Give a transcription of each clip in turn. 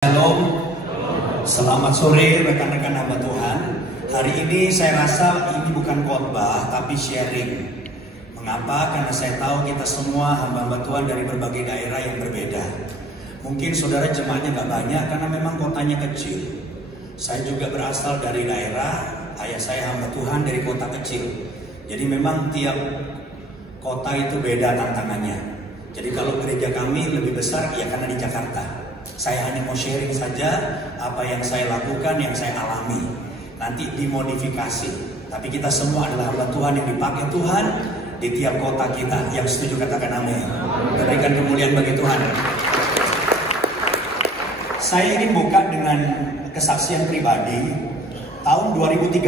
Shalom, selamat sore rekan-rekan hamba Tuhan. Hari ini saya rasa ini bukan khotbah tapi sharing. Mengapa? Karena saya tahu kita semua hamba-hamba Tuhan dari berbagai daerah yang berbeda. Mungkin saudara jemaatnya nggak banyak karena memang kotanya kecil. Saya juga berasal dari daerah, ayah saya hamba Tuhan dari kota kecil. Jadi memang tiap kota itu beda tantangannya. Jadi kalau gereja kami lebih besar ya karena di Jakarta. Saya hanya mau sharing saja apa yang saya lakukan, yang saya alami. Nanti dimodifikasi. Tapi kita semua adalah hamba Tuhan yang dipakai Tuhan di tiap kota kita. Yang setuju katakan amin. Berikan kemuliaan bagi Tuhan. Saya ingin buka dengan kesaksian pribadi. Tahun 2013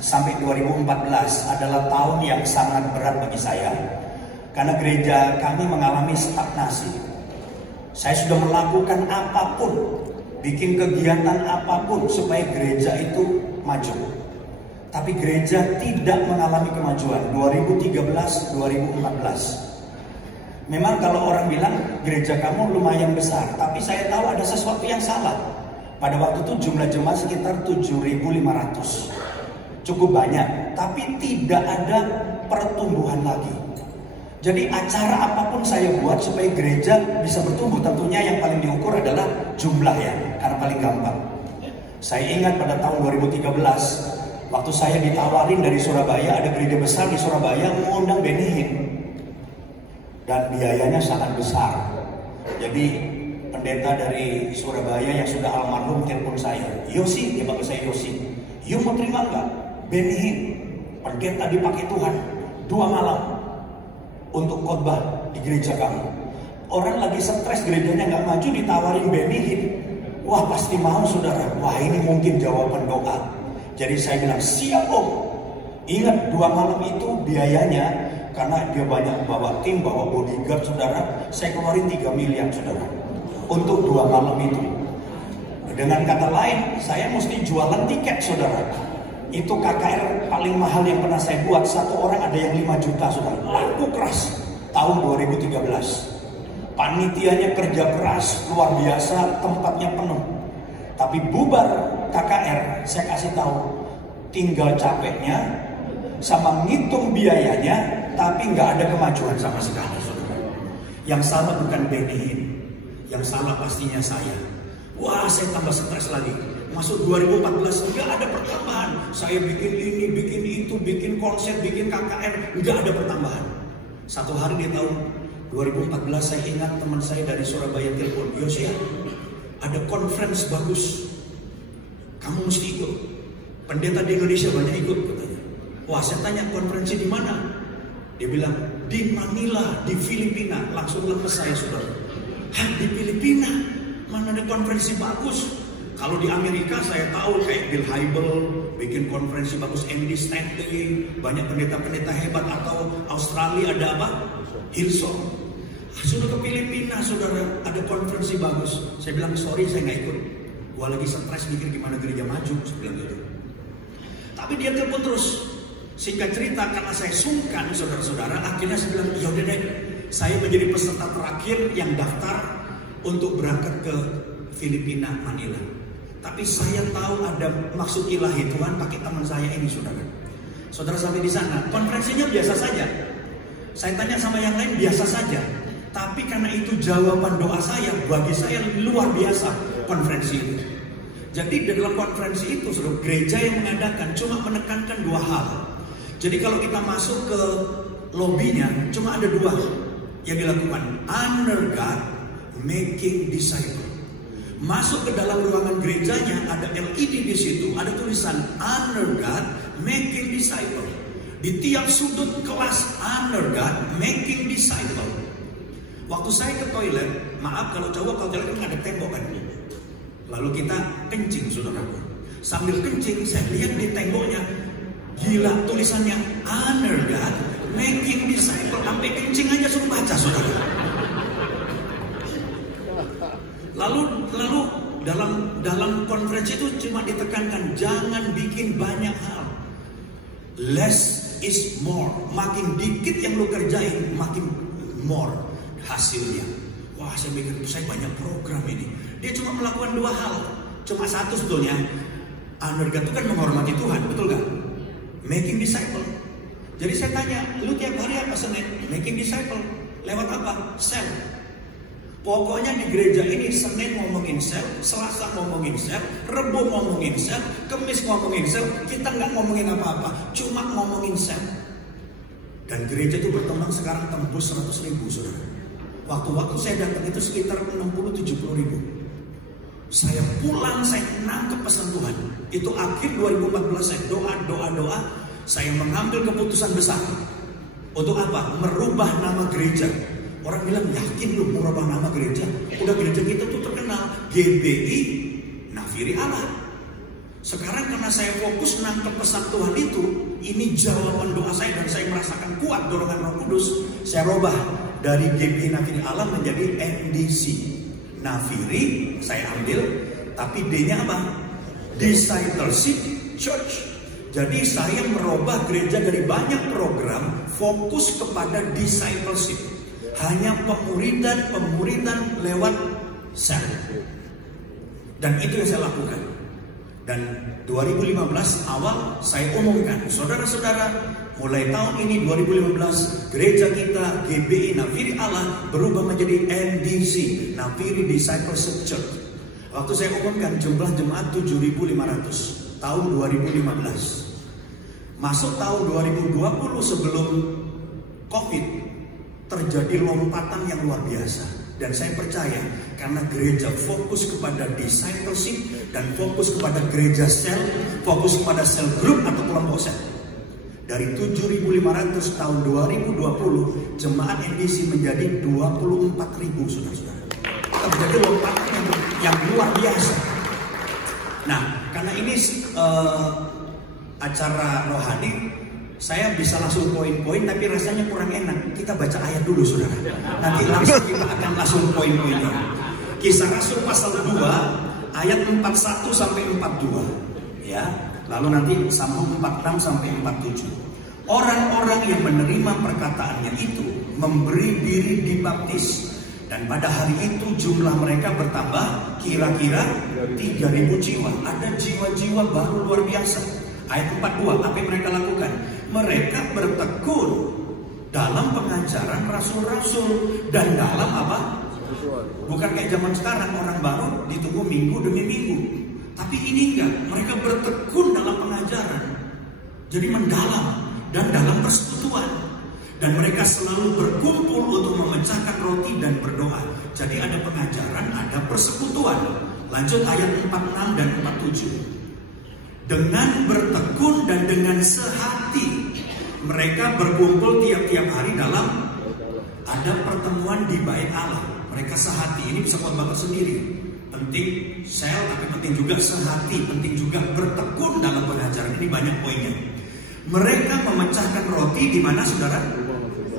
sampai 2014 adalah tahun yang sangat berat bagi saya. Karena gereja kami mengalami stagnasi. Saya sudah melakukan apapun, bikin kegiatan apapun supaya gereja itu maju. Tapi gereja tidak mengalami kemajuan 2013-2014. Memang kalau orang bilang gereja kamu lumayan besar, tapi saya tahu ada sesuatu yang salah. Pada waktu itu jumlah jemaat sekitar 7.500. Cukup banyak, tapi tidak ada pertumbuhan lagi. Jadi acara apapun saya buat supaya gereja bisa bertumbuh, tentunya yang paling diukur adalah jumlah ya, karena paling gampang. Saya ingat pada tahun 2013, waktu saya ditawarin dari Surabaya, ada gereja besar di Surabaya mengundang Benny Hinn. Dan biayanya sangat besar. Jadi pendeta dari Surabaya yang sudah almarhum telepon saya, Yosi, dia panggil saya Yosi. You mau terima nggak? Benny Hinn, pendeta dipakai Tuhan, 2 malam. Untuk khotbah di gereja kamu. Orang lagi stres gerejanya nggak maju ditawarin Benny Hinn. Wah pasti mau saudara. Wah ini mungkin jawaban doa. Jadi saya bilang siap om. Ingat 2 malam itu biayanya karena dia banyak bawa tim, bawa bodyguard saudara. Saya keluarin 3 miliar saudara untuk 2 malam itu. Dengan kata lain saya mesti jualan tiket saudara. Itu KKR paling mahal yang pernah saya buat. Satu orang ada yang 5 juta saudara. Laku keras tahun 2013. Panitianya kerja keras luar biasa, tempatnya penuh. Tapi bubar KKR, saya kasih tahu tinggal capeknya sama ngitung biayanya, tapi nggak ada kemajuan sama sekali saudara. Yang salah bukan Benny Hinn, yang salah pastinya saya. Wah saya tambah stres lagi. Masuk 2014 nggak ada pertambahan. Saya bikin ini, bikin itu, bikin konsep, bikin KKR, nggak ada pertambahan. Satu hari di tahun 2014 saya ingat teman saya dari Surabaya telepon, Yosia, ada conference bagus, kamu mesti ikut. Pendeta di Indonesia banyak ikut katanya. Wah saya tanya konferensi di mana? Dia bilang di Manila, di Filipina. Langsung lemes saya saudara. Hah di Filipina? Mana ada konferensi bagus? Kalau di Amerika saya tahu kayak Bill Hybel bikin konferensi bagus, Andy Stanley, banyak pendeta-pendeta hebat. Atau Australia ada apa? Hillsong. Sudah ke Filipina saudara ada konferensi bagus. Saya bilang sorry saya nggak ikut. Gua lagi stres mikir gimana gereja maju. Saya bilang gitu. Tapi dia telepon terus. Singkat cerita karena saya sungkan saudara-saudara, akhirnya saya bilang yaudah deh, saya menjadi peserta terakhir yang daftar untuk berangkat ke Filipina, Manila. Tapi saya tahu ada maksud ilahi Tuhan pakai teman saya ini saudara. Saudara sampai di sana, konferensinya biasa saja. Saya tanya sama yang lain biasa saja. Tapi karena itu jawaban doa saya, bagi saya luar biasa konferensi itu. Jadi dalam konferensi itu saudara, gereja yang mengadakan cuma menekankan 2 hal. Jadi kalau kita masuk ke lobbynya cuma ada 2 yang dilakukan. Honor God, making disciple. Masuk ke dalam ruangan gerejanya ada LED di situ, ada tulisan Honor God, making disciple. Di tiap sudut kelas Honor God, making disciple. Waktu saya ke toilet, maaf kalau cowok kalau toilet kan ada tembok kan. Lalu kita kencing saudara. Sambil kencing saya lihat di temboknya, gila tulisannya Honor God, making disciple. Sampai kencing aja suruh baca saudara. Lalu dalam konferensi itu cuma ditekankan jangan bikin banyak hal. Less is more. Makin dikit yang lu kerjain, makin more hasilnya. Wah saya mikir saya banyak program ini. Dia cuma melakukan dua hal. Cuma satu sebetulnya. Amerika itu kan menghormati Tuhan, betul gak? Making disciple. Jadi saya tanya, lu tiap hari apa Senin? Making disciple. Lewat apa? Sel. Pokoknya di gereja ini Senin ngomongin sel, Selasa ngomongin sel, Rebo ngomongin sel, Kemis ngomongin sel. Kita nggak ngomongin apa-apa, cuma ngomongin sel. Dan gereja itu berkembang sekarang tembus 100.000, saudara. Waktu-waktu saya datang itu sekitar 60-70 ribu. Saya pulang, saya nangkep pesan Tuhan. Itu akhir 2014, saya doa. Saya mengambil keputusan besar. Untuk apa? Merubah nama gereja. Orang bilang, yakin lu merubah nama gereja? Udah gereja kita tuh terkenal GBI Nafiri Allah. Sekarang karena saya fokus nangkep pesan Tuhan itu, ini jawaban doa saya dan saya merasakan kuat dorongan Roh Kudus. Saya rubah dari GBI Nafiri Allah menjadi NDC. Nafiri saya ambil, tapi D-nya apa? Discipleship Church. Jadi saya merubah gereja dari banyak program fokus kepada discipleship. Hanya pemuridan lewat sel. Dan itu yang saya lakukan. Dan 2015 awal saya umumkan, saudara-saudara, mulai tahun ini 2015 gereja kita GBI Nafiri Allah berubah menjadi NDC, Nafiri Discipleship Church. Waktu saya umumkan jumlah jemaat 7.500 tahun 2015. Masuk tahun 2020 sebelum COVID, terjadi lompatan yang luar biasa. Dan saya percaya karena gereja fokus kepada discipleship dan fokus kepada gereja sel, fokus kepada sel group atau kelompok sel. Dari 7.500 tahun 2020, jemaat NDC menjadi 24.000, saudara-saudara. Terjadi lompatan yang luar biasa. Nah, karena ini acara rohani, saya bisa langsung poin-poin, tapi rasanya kurang enak. Kita baca ayat dulu, saudara. Nanti langsung kita akan langsung poin-poinnya. Kisah Rasul pasal 2 ayat 41 sampai 42. Ya, lalu nanti sambung 46 sampai 47. Orang-orang yang menerima perkataannya itu memberi diri dibaptis, dan pada hari itu jumlah mereka bertambah kira-kira 3.000 jiwa. Ada jiwa-jiwa baru luar biasa. Ayat 42, apa yang mereka lakukan? Mereka bertekun dalam pengajaran rasul-rasul dan dalam apa? Bukan kayak zaman sekarang orang baru ditunggu minggu demi minggu. Tapi ini enggak, mereka bertekun dalam pengajaran. Jadi mendalam dan dalam persekutuan. Dan mereka selalu berkumpul untuk memecahkan roti dan berdoa. Jadi ada pengajaran, ada persekutuan. Lanjut ayat 46 dan 47. Dengan bertekun dan dengan sehati mereka berkumpul tiap-tiap hari dalam ada pertemuan di bait Allah. Mereka sehati, ini bisa khotbah sendiri. Penting sel, tapi penting juga sehati, penting juga bertekun dalam pengajaran. Ini banyak poinnya. Mereka memecahkan roti di mana, saudara?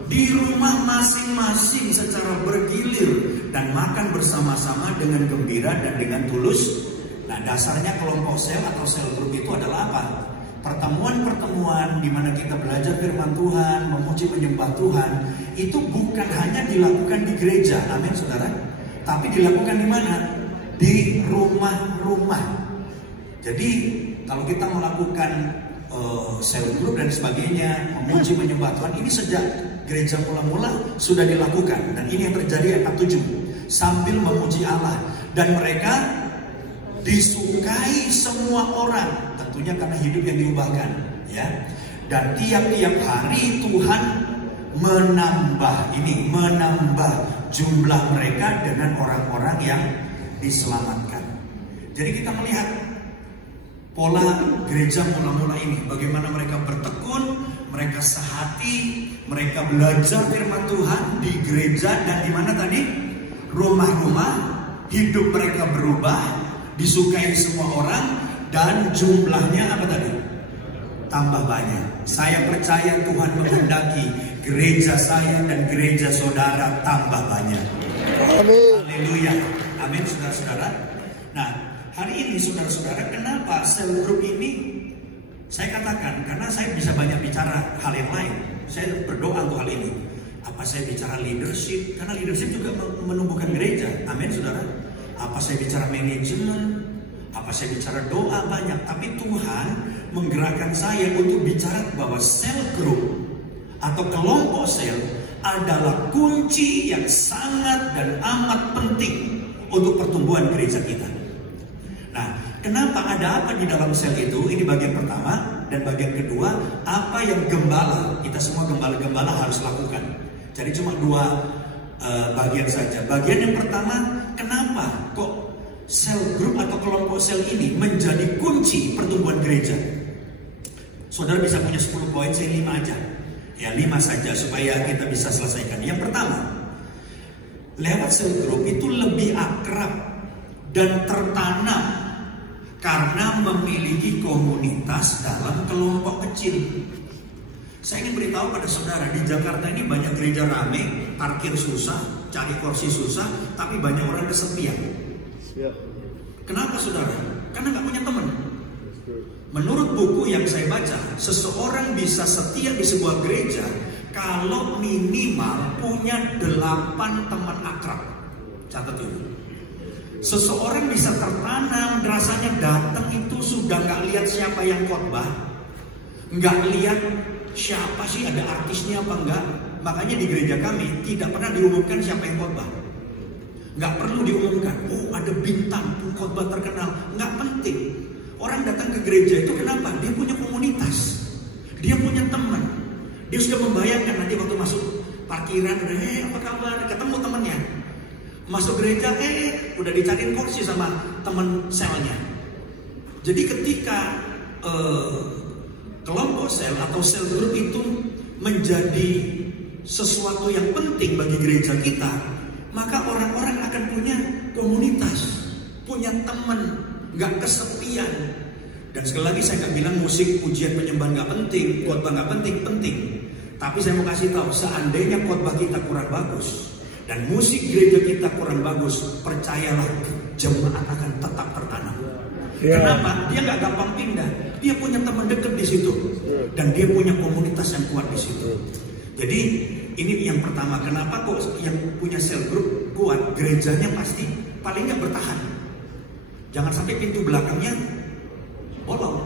Di rumah masing-masing secara bergilir dan makan bersama-sama dengan gembira dan dengan tulus. Nah, dasarnya kelompok sel atau sel group itu adalah apa? Pertemuan-pertemuan di mana kita belajar firman Tuhan, memuji menyembah Tuhan, itu bukan hanya dilakukan di gereja, amin saudara, tapi dilakukan di mana? Di rumah-rumah. Jadi kalau kita melakukan sel group dan sebagainya, memuji menyembah Tuhan, ini sejak gereja mula-mula sudah dilakukan. Dan ini yang terjadi ayat 7, sambil memuji Allah. Dan mereka disukai semua orang, tentunya karena hidup yang diubahkan, ya. Dan tiap-tiap hari Tuhan menambah jumlah mereka dengan orang-orang yang diselamatkan. Jadi kita melihat pola gereja mula-mula ini, bagaimana mereka bertekun, mereka sehati, mereka belajar firman Tuhan di gereja dan di mana tadi? Rumah-rumah, hidup mereka berubah, disukai semua orang, dan jumlahnya apa tadi? Tambah banyak. Saya percaya Tuhan menghendaki gereja saya dan gereja saudara tambah banyak. Amin. Haleluya. Amin, saudara-saudara. Nah, hari ini saudara-saudara, kenapa sel group ini saya katakan? Karena saya bisa banyak bicara hal yang lain. Saya berdoa untuk hal ini. Apa saya bicara leadership? Karena leadership juga menumbuhkan gereja. Amin, saudara. apa saya bicara manajemen, apa saya bicara doa banyak, tapi Tuhan menggerakkan saya untuk bicara bahwa sel group atau kelompok sel adalah kunci yang sangat dan amat penting untuk pertumbuhan gereja kita. Nah, kenapa, ada apa di dalam sel itu? Ini bagian pertama. Dan bagian kedua, apa yang gembala, kita semua gembala-gembala harus lakukan. Jadi cuma dua bagian saja. Bagian yang pertama, kenapa kok sel group atau kelompok sel ini menjadi kunci pertumbuhan gereja? Saudara bisa punya 10 poin, saya 5 aja. Ya 5 saja supaya kita bisa selesaikan. Yang pertama, lewat sel group itu lebih akrab dan tertanam karena memiliki komunitas dalam kelompok kecil. Saya ingin beritahu pada saudara, di Jakarta ini banyak gereja rame, parkir susah, cari kursi susah, tapi banyak orang kesepian. Kenapa saudara? Karena nggak punya teman. Menurut buku yang saya baca, seseorang bisa setia di sebuah gereja kalau minimal punya 8 teman akrab. Catat itu. Seseorang bisa tertanam, rasanya datang itu sudah nggak lihat siapa yang khotbah, nggak lihat siapa sih, ada artisnya apa enggak. Makanya di gereja kami tidak pernah diumumkan siapa yang khotbah, nggak perlu diumumkan. Oh ada bintang khotbah terkenal, nggak penting. Orang datang ke gereja itu kenapa? Dia punya komunitas, dia punya teman, dia sudah membayangkan nanti waktu masuk parkiran, apa kabar, ketemu temannya. Masuk gereja, udah dicariin kursi sama teman selnya. Jadi ketika kelompok sel atau sel group itu menjadi sesuatu yang penting bagi gereja kita, maka orang-orang akan punya komunitas, punya teman, nggak kesepian. Dan sekali lagi saya nggak bilang musik, pujian, penyembahan nggak penting, khotbah nggak penting, penting. Tapi saya mau kasih tahu, seandainya khotbah kita kurang bagus dan musik gereja kita kurang bagus, percayalah jemaat akan tetap tertanam. Kenapa? Dia nggak gampang pindah. Dia punya teman dekat di situ dan dia punya komunitas yang kuat di situ. Jadi ini yang pertama. Kenapa kok yang punya sel group kuat? Gerejanya pasti paling nggak bertahan. Jangan sampai pintu belakangnya bolong.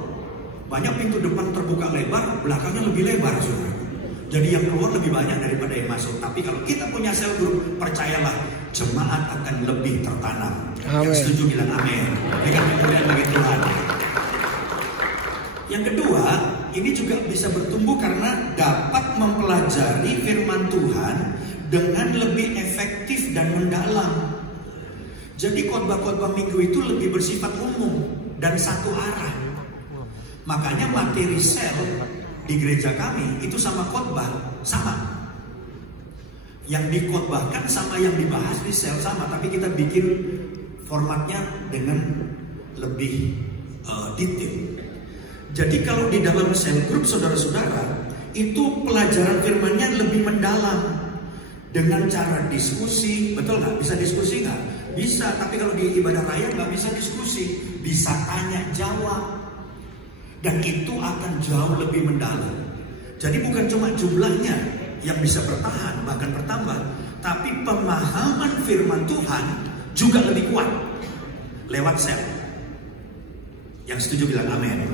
Banyak pintu depan terbuka lebar, belakangnya lebih lebar, saudara. Jadi yang keluar lebih banyak daripada yang masuk. Tapi kalau kita punya sel group, percayalah jemaat akan lebih tertanam. Amen. Yang setuju bilang amin. Berikan kemuliaan bagi Tuhan. Yang kedua, ini juga bisa bertumbuh karena dapat mempelajari firman Tuhan dengan lebih efektif dan mendalam. Jadi khotbah-khotbah minggu itu lebih bersifat umum dan satu arah. Makanya materi sel di gereja kami itu sama khotbah sama. Yang dikhotbahkan sama yang dibahas di sel sama, tapi kita bikin formatnya dengan lebih detail. Jadi kalau di dalam sel group saudara-saudara itu pelajaran firmannya lebih mendalam dengan cara diskusi, betul nggak? Bisa diskusi nggak? Bisa, tapi kalau di ibadah raya nggak bisa diskusi, bisa tanya jawab. Dan itu akan jauh lebih mendalam. Jadi bukan cuma jumlahnya yang bisa bertahan, bahkan bertambah, tapi pemahaman firman Tuhan juga lebih kuat lewat sel. Yang setuju bilang amin.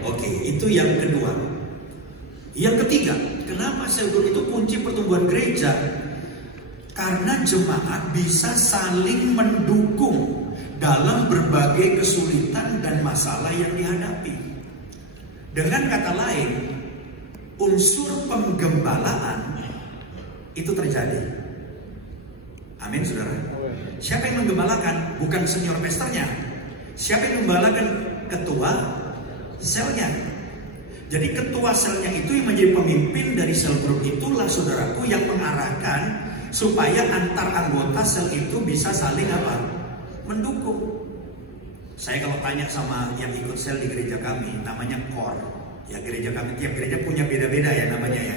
Oke, itu yang kedua. Yang ketiga, kenapa sel group itu kunci pertumbuhan gereja? Karena jemaat bisa saling mendukung dalam berbagai kesulitan dan masalah yang dihadapi. Dengan kata lain, unsur penggembalaan itu terjadi. Amin, saudara. Siapa yang menggembalakan? Bukan senior pastornya. Siapa yang menggembalakan? Ketua selnya. Jadi ketua selnya itu yang menjadi pemimpin dari sel group, itulah saudaraku yang mengarahkan supaya antar anggota sel itu bisa saling apa? Mendukung. Saya kalau tanya sama yang ikut sel di gereja kami, namanya core. Ya gereja kami, tiap gereja punya beda-beda ya namanya ya.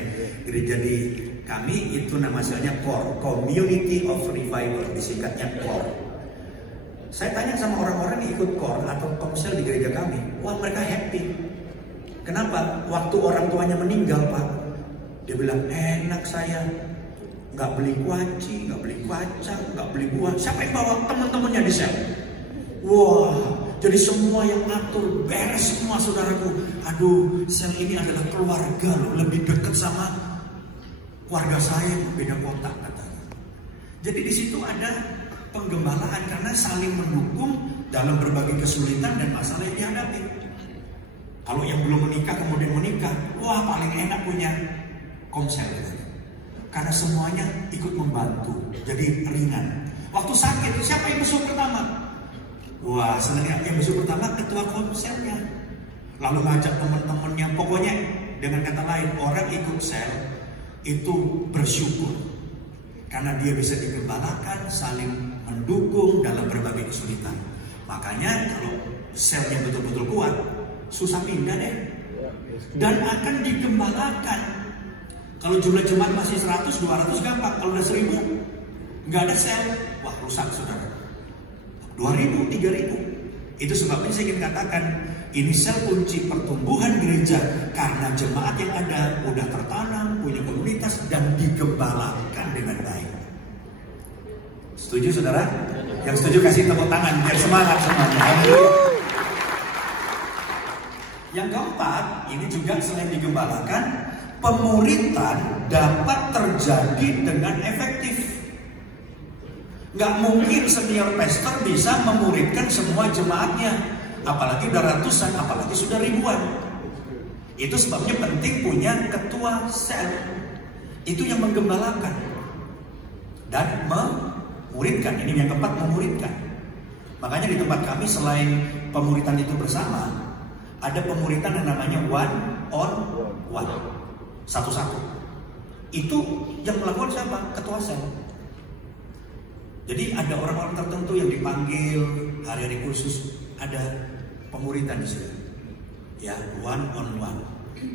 Gereja di kami itu nama selnya core, Community of Revival, disingkatnya core. Saya tanya sama orang-orang yang ikut core atau komsel di gereja kami, wah mereka happy. Kenapa? Waktu orang tuanya meninggal, Pak, dia bilang enak saya, nggak beli kuaci, nggak beli kacang, nggak beli buah. Siapa yang bawa? Teman-temannya di sel. Wah, jadi semua yang ngatur, beres semua saudaraku. Aduh, sel ini adalah keluarga loh, lebih dekat sama keluarga saya, beda kota katanya. Jadi di situ ada penggembalaan karena saling mendukung dalam berbagai kesulitan dan masalah yang dihadapi. Kalau yang belum menikah kemudian menikah, wah paling enak punya komsel. Karena semuanya ikut membantu, jadi ringan. Waktu sakit, siapa yang besuk pertama? Wah, senangnya yang besuk pertama ketua komselnya. Lalu ngajak teman-temannya, pokoknya dengan kata lain, orang ikut sel itu bersyukur. Karena dia bisa digembalakan, saling mendukung dalam berbagai kesulitan. Makanya kalau selnya betul-betul kuat, susah pindah deh. Dan akan digembalakan. Kalau jumlah jemaat masih 100, 200 gampang. Kalau udah 1000, nggak ada sel, wah rusak saudara. 2000, 3000. Itu sebabnya saya ingin katakan, ini sel kunci pertumbuhan gereja. Karena jemaat yang ada udah tertanam, punya komunitas, dan digembalakan dengan baik. Setuju saudara? Yang setuju kasih tepuk tangan, biar semangat semuanya. Yang keempat, ini juga selain digembalakan, pemuritan dapat terjadi dengan efektif. Nggak mungkin senior pastor bisa memuridkan semua jemaatnya, apalagi udah ratusan, apalagi sudah ribuan. Itu sebabnya penting punya ketua sel. Itu yang menggembalakan dan memuridkan. Ini yang keempat, memuridkan. Makanya di tempat kami selain pemuritan itu bersama, ada pemuritan yang namanya one on one. Satu-satu. Itu yang melakukan siapa? Ketua sel. Jadi ada orang-orang tertentu yang dipanggil hari-hari khusus, ada pemuritan di sini. Ya, one on one.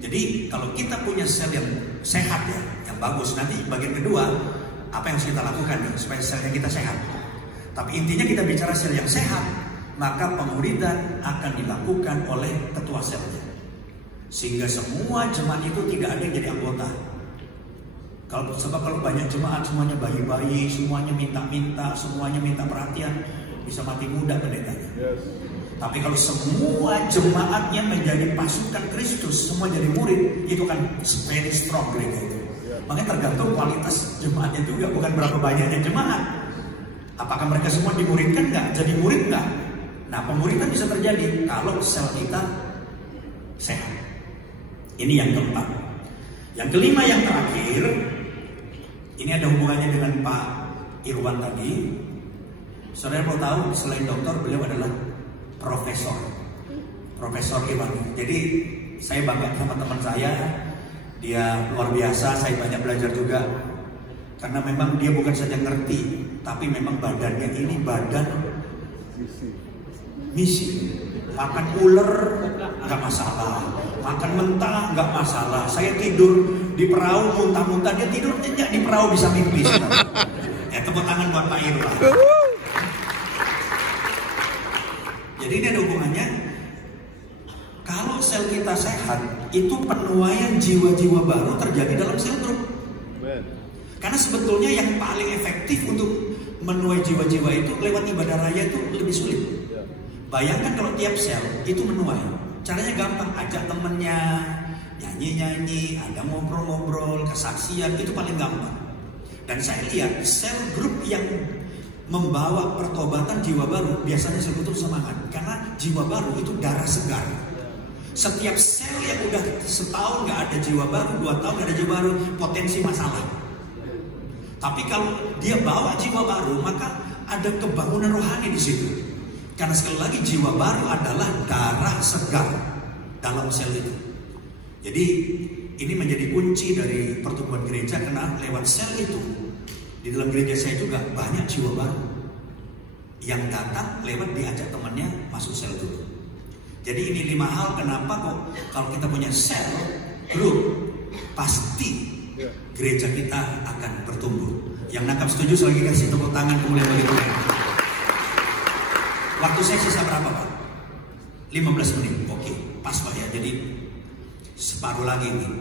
Jadi kalau kita punya sel yang sehat ya, yang bagus, nanti bagian kedua apa yang harus kita lakukan nih supaya selnya kita sehat. Tapi intinya kita bicara sel yang sehat, maka pemuritan akan dilakukan oleh ketua selnya. Sehingga semua jemaat itu tidak ada yang jadi anggota. Sebab kalau banyak jemaat semuanya bayi-bayi, semuanya minta-minta, semuanya minta perhatian, bisa mati muda pendetanya. Tapi kalau semua jemaatnya menjadi pasukan Kristus, semua jadi murid, itu kan very strong gereja itu. Makanya tergantung kualitas jemaatnya juga, bukan berapa banyaknya jemaat. Apakah mereka semua dimuridkan nggak? Jadi murid nggak? Nah, pemuridan bisa terjadi kalau sel kita sehat. Ini yang keempat. Yang kelima, yang terakhir, ini ada hubungannya dengan Pak Irwan tadi. Saudara perlu tahu, selain dokter, beliau adalah profesor. Profesor Irwan. Jadi saya bangga sama teman saya. Dia luar biasa, saya banyak belajar juga. Karena memang dia bukan saja ngerti, tapi memang badannya ini badan misi. Makan ular nggak masalah, makan mentah nggak masalah. Saya tidur di perahu muntah-muntah, dia tidur nyenyak di perahu bisa mimpi. Ya, tepuk tangan buat Pak Irwan. Jadi ini ada hubungannya. Kalau sel kita sehat, itu penuaian jiwa-jiwa baru terjadi dalam sel grup. Karena sebetulnya yang paling efektif untuk menuai jiwa-jiwa itu lewat ibadah raya itu lebih sulit. Bayangkan kalau tiap sel itu menuai. Caranya gampang, ajak temennya, nyanyi-nyanyi, ada ngobrol-ngobrol, kesaksian, itu paling gampang. Dan saya lihat sel grup yang membawa pertobatan jiwa baru biasanya sebetulnya semangat. Karena jiwa baru itu darah segar. Setiap sel yang udah setahun nggak ada jiwa baru, 2 tahun nggak ada jiwa baru, potensi masalah. Tapi kalau dia bawa jiwa baru, maka ada kebangunan rohani di situ. Karena sekali lagi jiwa baru adalah darah segar dalam sel itu. Jadi ini menjadi kunci dari pertumbuhan gereja karena lewat sel itu. Di dalam gereja saya juga banyak jiwa baru yang datang lewat diajak temannya masuk sel dulu. Jadi ini 5 hal kenapa kok kalau kita punya sel grup pasti gereja kita akan bertumbuh. Yang nangkap setuju lagi kasih tepuk tangan kemudian bagi Tuhan. Waktu saya sisa berapa Pak? 15 menit. Oke, pas Pak ya. Jadi separuh lagi nih.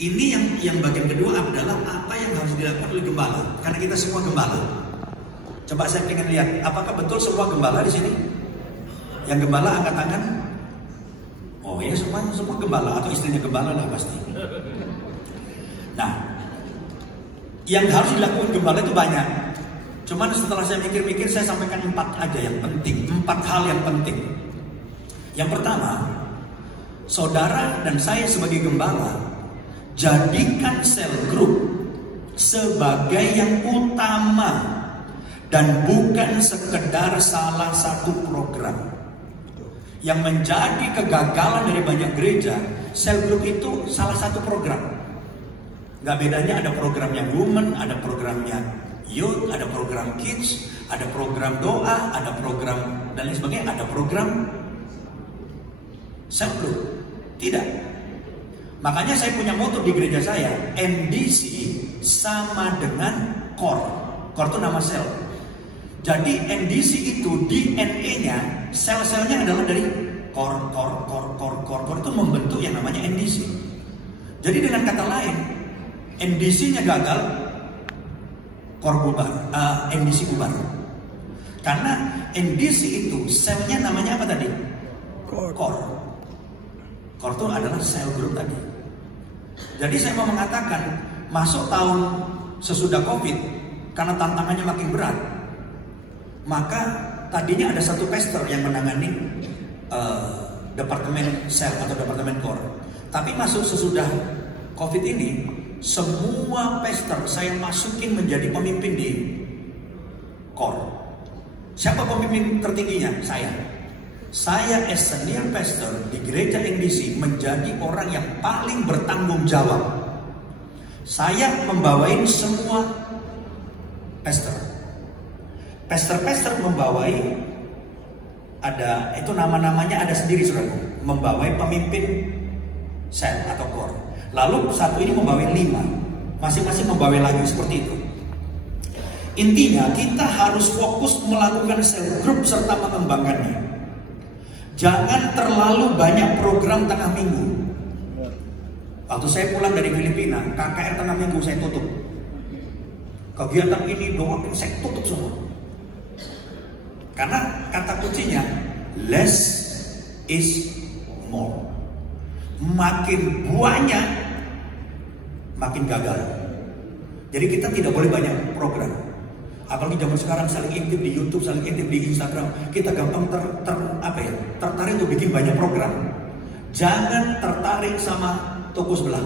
Ini yang bagian kedua adalah apa yang harus dilakukan oleh gembala. Karena kita semua gembala. Coba saya ingin lihat, apakah betul semua gembala di sini? Yang gembala angkat tangan. Oh ya, semua gembala atau istrinya gembala lah pasti. Nah, yang harus dilakukan gembala itu banyak. Cuman setelah saya mikir-mikir, saya sampaikan 4 aja yang penting, 4 hal yang penting. Yang pertama, saudara dan saya sebagai gembala, jadikan sel group sebagai yang utama dan bukan sekedar salah satu program. Yang menjadi kegagalan dari banyak gereja, sel group itu salah satu program. Gak bedanya ada programnya women, ada programnya youth, ada program kids, ada program doa, ada program dan lain sebagainya, ada program sel group. Tidak. Makanya saya punya moto di gereja saya, MDC sama dengan core. Core itu nama sel. Jadi MDC itu DNA-nya, sel-selnya adalah dari core. Core itu membentuk yang namanya MDC. Jadi dengan kata lain, MDC-nya gagal, core bubar, MDC bubar. Karena MDC itu selnya namanya apa tadi? Core. Core itu adalah sel group tadi. Jadi saya mau mengatakan, masuk tahun sesudah COVID, karena tantangannya makin berat, maka tadinya ada satu pastor yang menangani departemen sel atau departemen core. Tapi masuk sesudah COVID ini, semua pastor saya masukin menjadi pemimpin di core. Siapa pemimpin tertingginya? Saya as senior pastor di gereja NDC menjadi orang yang paling bertanggung jawab. Saya membawain semua pastor. Pastor membawai, ada itu nama-namanya ada sendiri saudara, membawai pemimpin sel atau core. Lalu satu ini membawai 5, masing-masing membawai lagi seperti itu. Intinya kita harus fokus melakukan sel group serta mengembangkannya. Jangan terlalu banyak program tengah minggu. Waktu saya pulang dari Filipina, KKR tengah minggu saya tutup. Kegiatan ini doang saya tutup semua. Karena kata kuncinya less is more. Makin banyak, makin gagal. Jadi kita tidak boleh banyak program. Apalagi zaman sekarang saling intip di YouTube, saling intip di Instagram, kita gampang tertarik untuk bikin banyak program. Jangan tertarik sama toko sebelah.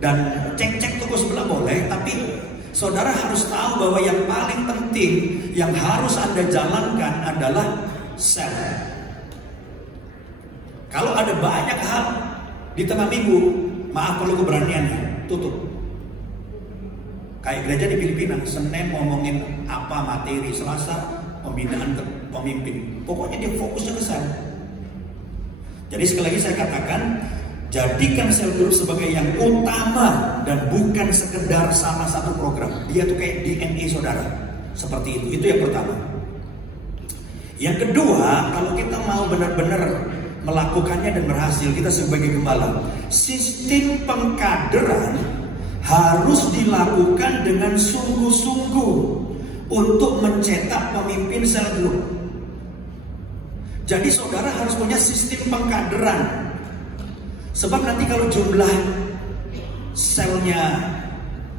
Dan cek-cek toko sebelah boleh, tapi saudara harus tahu bahwa yang paling penting yang harus Anda jalankan adalah sel. Kalau ada banyak hal di tengah minggu, maaf perlu keberaniannya, tutup. Kayak gereja di Filipina, Senin ngomongin apa materi, Selasa pembinaan pemimpin. Pokoknya dia fokusnya ke sel. Jadi sekali lagi saya katakan, jadikan sel group sebagai yang utama dan bukan sekedar salah satu program. Dia tuh kayak DNA saudara. Seperti itu yang pertama. Yang kedua, kalau kita mau benar-benar melakukannya dan berhasil, kita sebagai gembala, sistem pengkaderan harus dilakukan dengan sungguh-sungguh untuk mencetak pemimpin sel group. Jadi saudara harus punya sistem pengkaderan. Sebab nanti kalau jumlah selnya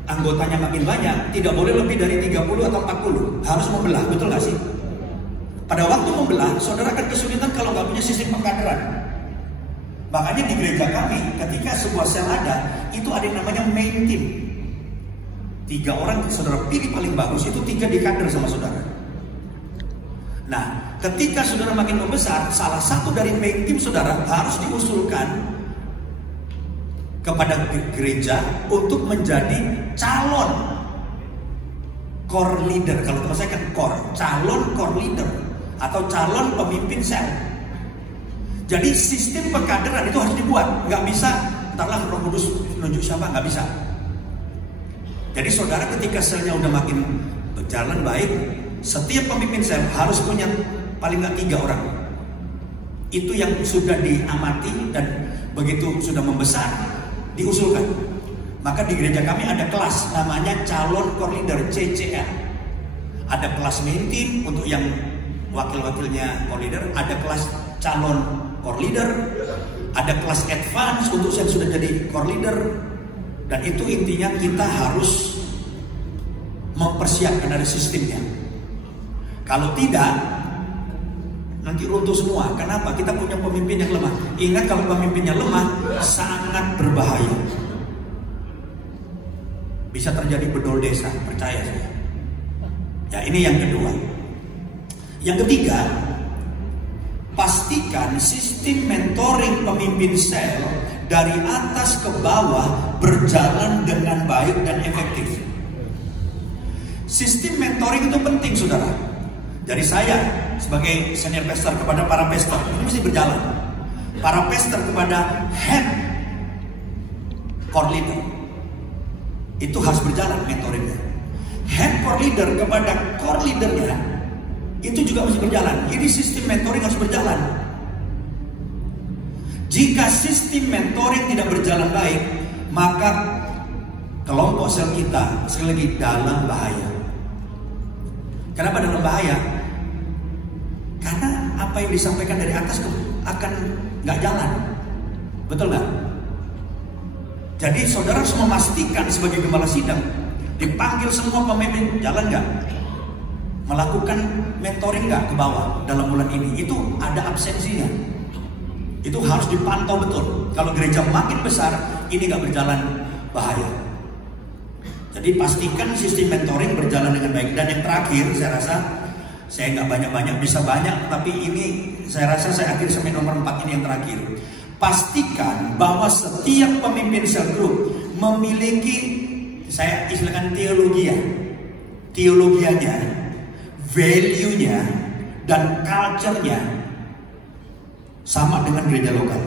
anggotanya makin banyak, tidak boleh lebih dari 30 atau 40. Harus membelah, betul gak sih? Pada waktu membelah, saudara akan kesulitan kalau nggak punya sistem pengkaderan. Makanya di gereja kami, ketika sebuah sel ada, itu ada yang namanya main team. 3 orang saudara pilih paling bagus, itu 3 dikader sama saudara. Nah, ketika saudara makin membesar, salah satu dari main team saudara harus diusulkan kepada gereja untuk menjadi calon core leader. Kalau teman saya kan calon core leader atau calon pemimpin sel. Jadi sistem pengkaderan itu harus dibuat, nggak bisa entarlah Roh Kudus menunjuk siapa, nggak bisa. Jadi saudara ketika selnya udah makin berjalan baik, setiap pemimpin sel harus punya paling nggak 3 orang. Itu yang sudah diamati dan begitu sudah membesar, diusulkan. Maka di gereja kami ada kelas namanya calon core leader, CCL. Ada kelas main team untuk yang wakil-wakilnya core leader, ada kelas calon core leader, ada kelas advance untuk yang sudah jadi core leader. Dan itu intinya kita harus mempersiapkan dari sistemnya. Kalau tidak, nanti runtuh semua. Kenapa? Kita punya pemimpin yang lemah. Ingat, kalau pemimpinnya lemah, sangat berbahaya. Bisa terjadi bedol desa, percaya saya. Ya, ini yang kedua. Yang ketiga, pastikan sistem mentoring pemimpin sel dari atas ke bawah berjalan dengan baik dan efektif. Sistem mentoring itu penting, saudara. Dari saya sebagai senior pastor kepada para pastor, ini mesti berjalan. Para pastor kepada head core leader, itu harus berjalan mentoringnya. Head core leader kepada core leadernya, itu juga harus berjalan. Jadi sistem mentoring harus berjalan. Jika sistem mentoring tidak berjalan baik, maka kelompok sel kita sekali lagi dalam bahaya. Kenapa dalam bahaya? Karena apa yang disampaikan dari atas akan nggak jalan. Betul nggak? Jadi saudara harus memastikan sebagai gembala sidang, dipanggil semua pemimpin, jalan nggak? Melakukan mentoring nggak ke bawah dalam bulan ini? Itu ada absensinya. Itu harus dipantau betul. Kalau gereja makin besar, ini nggak berjalan, bahaya. Jadi pastikan sistem mentoring berjalan dengan baik. Dan yang terakhir, saya rasa saya nggak banyak-banyak, bisa banyak, tapi ini saya rasa saya akhir sampai nomor 4 ini yang terakhir. Pastikan bahwa setiap pemimpin sel group memiliki, saya istilahkan teologianya, value-nya, dan culture-nya sama dengan gereja lokal.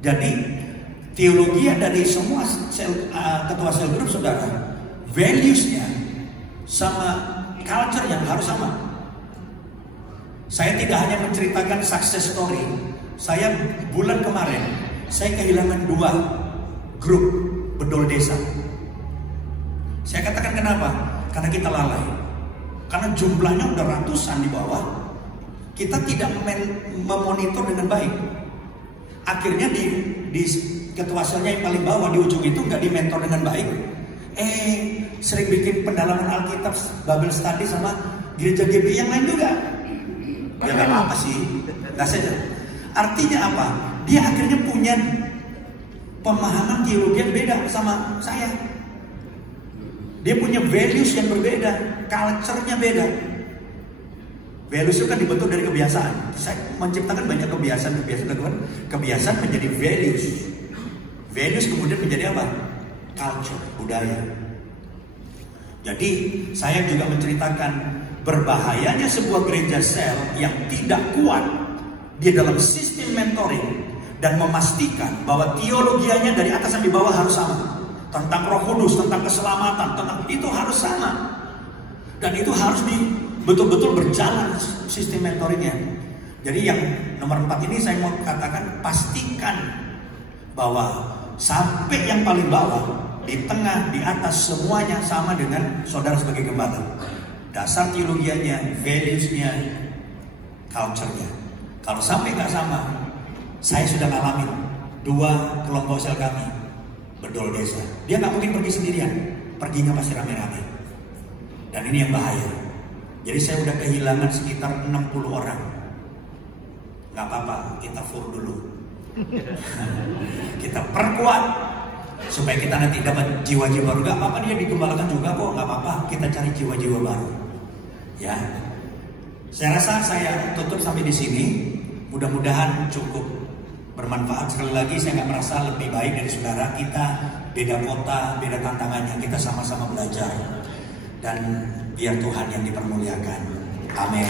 Jadi teologi dari semua ketua sel group, saudara, values-nya sama culture yang harus sama. Saya tidak hanya menceritakan success story. Saya bulan kemarin, saya kehilangan 2 grup bedol desa. Saya katakan kenapa? Karena kita lalai. Karena jumlahnya udah ratusan di bawah. Kita tidak memonitor dengan baik. Akhirnya di ketua selnya yang paling bawah di ujung itu nggak dimentor dengan baik. Sering bikin pendalaman Alkitab, Bible study sama gereja GBI yang lain juga. Ya nggak apa sih, nggak saja. Artinya apa? Dia akhirnya punya pemahaman teologi yang beda sama saya. Dia punya values yang berbeda, culture-nya beda. Values itu kan dibentuk dari kebiasaan. Saya menciptakan banyak kebiasaan menjadi values. Values kemudian menjadi apa? Culture, budaya. Jadi saya juga menceritakan berbahayanya sebuah gereja sel yang tidak kuat di dalam sistem mentoring dan memastikan bahwa teologianya dari atas sampai bawah harus sama. Tentang Roh Kudus, tentang keselamatan, tentang itu harus sama. Dan itu harus betul-betul berjalan sistem mentoringnya. Jadi yang nomor 4 ini saya mau katakan, pastikan bahwa sampai yang paling bawah, di tengah, di atas, semuanya sama dengan saudara sebagai gembala. Dasar teologianya, values-nya, culture-nya. Kalau sampai nggak sama, saya sudah ngalamin 2 kelompok sel kami bedol desa. Dia nggak mungkin pergi sendirian, perginya pasti rame-rame. Dan ini yang bahaya. Jadi saya udah kehilangan sekitar 60 orang. Nggak apa-apa, kita fur dulu. Kita perkuat supaya kita nanti dapat jiwa-jiwa baru. Nggak apa-apa, dia digembalakan juga kok, nggak apa-apa. Kita cari jiwa-jiwa baru. Ya, saya rasa saya tutup sampai di sini. Mudah-mudahan cukup bermanfaat. Sekali lagi saya nggak merasa lebih baik dari saudara. Kita beda kota, beda tantangannya. Kita sama-sama belajar. Dan biar Tuhan yang dipermuliakan. Amin.